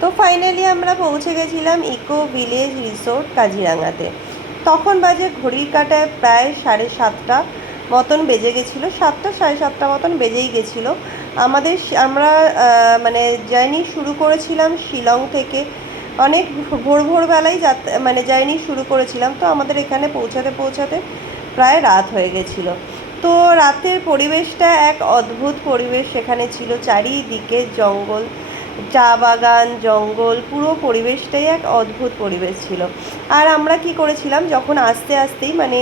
তো ফাইনালি আমরা পৌঁছে গেছিলাম ইকো ভিলেজ রিসোর্ট কাজিরাঙাতে। তখন বাজে ঘড়ির কাঁটায় প্রায় 7:30 মতন বেজে গেছিলো, 7টা 7:30 মতন বেজেই গেছিলো। আমরা মানে জার্নি শুরু করেছিলাম শিলং থেকে। অনেক ভোরবেলায় মানে জার্নি শুরু করেছিলাম, তো আমাদের এখানে পৌঁছাতে পৌঁছাতে প্রায় রাত হয়ে গেছিলো। তো রাতের পরিবেশটা এক অদ্ভুত পরিবেশ সেখানে ছিল, চারিদিকে জঙ্গল, চা বাগান, জঙ্গল, পুরো পরিবেশটাই এক অদ্ভুত পরিবেশ ছিল। আর আমরা কি করেছিলাম, যখন আস্তে আস্তেই মানে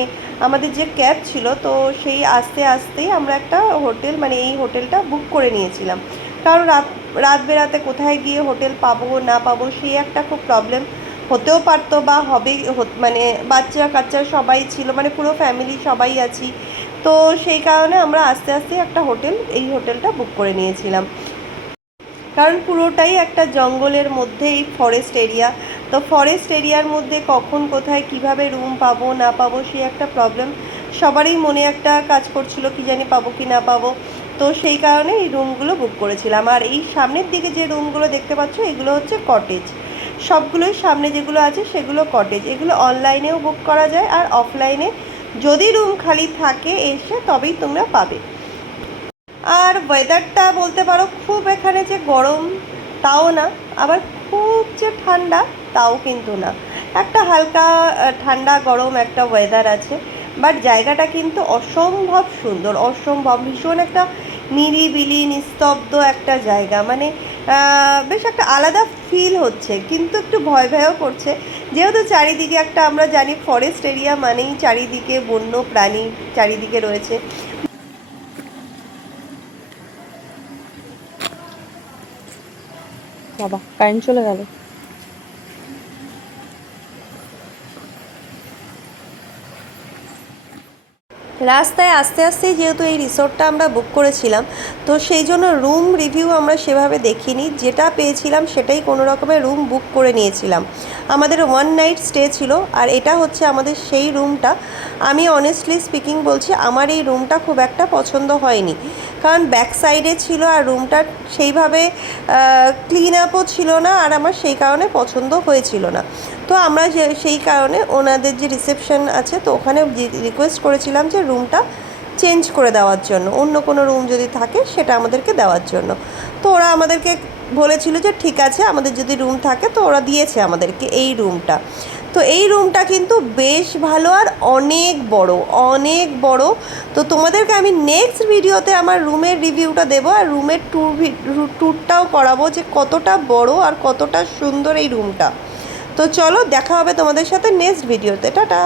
আমাদের যে ক্যাব ছিল, তো সেই আস্তে আস্তেই আমরা একটা হোটেল, মানে এই হোটেলটা বুক করে নিয়েছিলাম। কারণ রাত বেরাতে কোথায় গিয়ে হোটেল পাবো না পাবো সেই একটা খুব প্রবলেম হতেও পারতো, বা হবে, মানে বাচ্চা কাচ্চা সবাই ছিল, মানে পুরো ফ্যামিলি সবাই আছি। তো সেই কারণে আমরা আস্তে আস্তে একটা এই হোটেলটা বুক করে নিয়েছিলাম। কারণ পুরোটাই একটা জঙ্গলের মধ্যে, এই ফরেস্ট এরিয়া। তো ফরেস্ট এরিয়ার মধ্যে কখন কোথায় কিভাবে রুম পাবো না পাবো সেই একটা প্রবলেম সবারই মনে একটা কাজ করছিল, কি জানি পাবো কি না পাবো। তো সেই কারণে এই রুমগুলো বুক করেছিলাম। আর এই সামনের দিকে যে রুমগুলো দেখতে পাচ্ছ এগুলো হচ্ছে কটেজ। সবগুলোই সামনে যেগুলো আছে সেগুলো কটেজ। এগুলো অনলাইনেও বুক করা যায়, আর অফলাইনে যদি রুম খালি থাকে এসে তবেই তোমরা পাবে। আর ওয়েদারটা বলতে পারো খুব এখানে যে গরম তাও না, আবার খুব যে ঠান্ডা তাও কিন্তু না। একটা হালকা ঠান্ডা গরম একটা ওয়েদার আছে। বাট জায়গাটা কিন্তু অসম্ভব সুন্দর, অসম্ভব, ভীষণ একটা নিরিবিলি নিস্তব্ধ একটা জায়গা। মানে বেশ একটা আলাদা ফিল হচ্ছে, কিন্তু একটু ভয় ভয়ও করছে, যেহেতু চারিদিকে একটা, আমরা জানি ফরেস্ট এরিয়া মানেই চারিদিকে বন্য প্রাণী চারিদিকে রয়েছে। বাবা, কারেন্ট চলে গেল। রাস্তায় আস্তে আস্তেই যেহেতু এই রিসোর্টটা আমরা বুক করেছিলাম, তো সেই জন্য রুম রিভিউ আমরা সেভাবে দেখিনি, যেটা পেয়েছিলাম সেটাই কোনো রকমের রুম বুক করে নিয়েছিলাম। আমাদের 1 নাইট স্টে ছিল, আর এটা হচ্ছে আমাদের সেই রুমটা। আমি অনেস্টলি স্পিকিং বলছি, আমার এই রুমটা খুব একটা পছন্দ হয়নি, কারণ ব্যাক সাইডে ছিল আর রুমটা সেইভাবে ক্লিন আপও ছিল না, আর আমার সেই কারণে পছন্দ হয়েছিল না। তো আমরা সেই কারণে ওনাদের যে রিসেপশন আছে, তো ওখানে রিকোয়েস্ট করেছিলাম যে রুমটা চেঞ্জ করে দেওয়ার জন্য, অন্য কোনো রুম যদি থাকে সেটা আমাদেরকে দেওয়ার জন্য। তো ওরা আমাদেরকে বলেছিল যে ঠিক আছে, আমাদের যদি রুম থাকে, তো ওরা দিয়েছে আমাদেরকে এই রুমটা। তো এই রুমটা কিন্তু বেশ ভালো, আর অনেক বড়, অনেক বড়। তো তোমাদেরকে আমি নেক্সট ভিডিওতে আমার রুমের রিভিউটা দেবো, আর রুমের ট্যুরটাও করাবো যে কতটা বড় আর কতটা সুন্দর এই রুমটা। তো চলো, দেখা হবে তোমাদের সাথে নেক্সট ভিডিওতে। টাটা।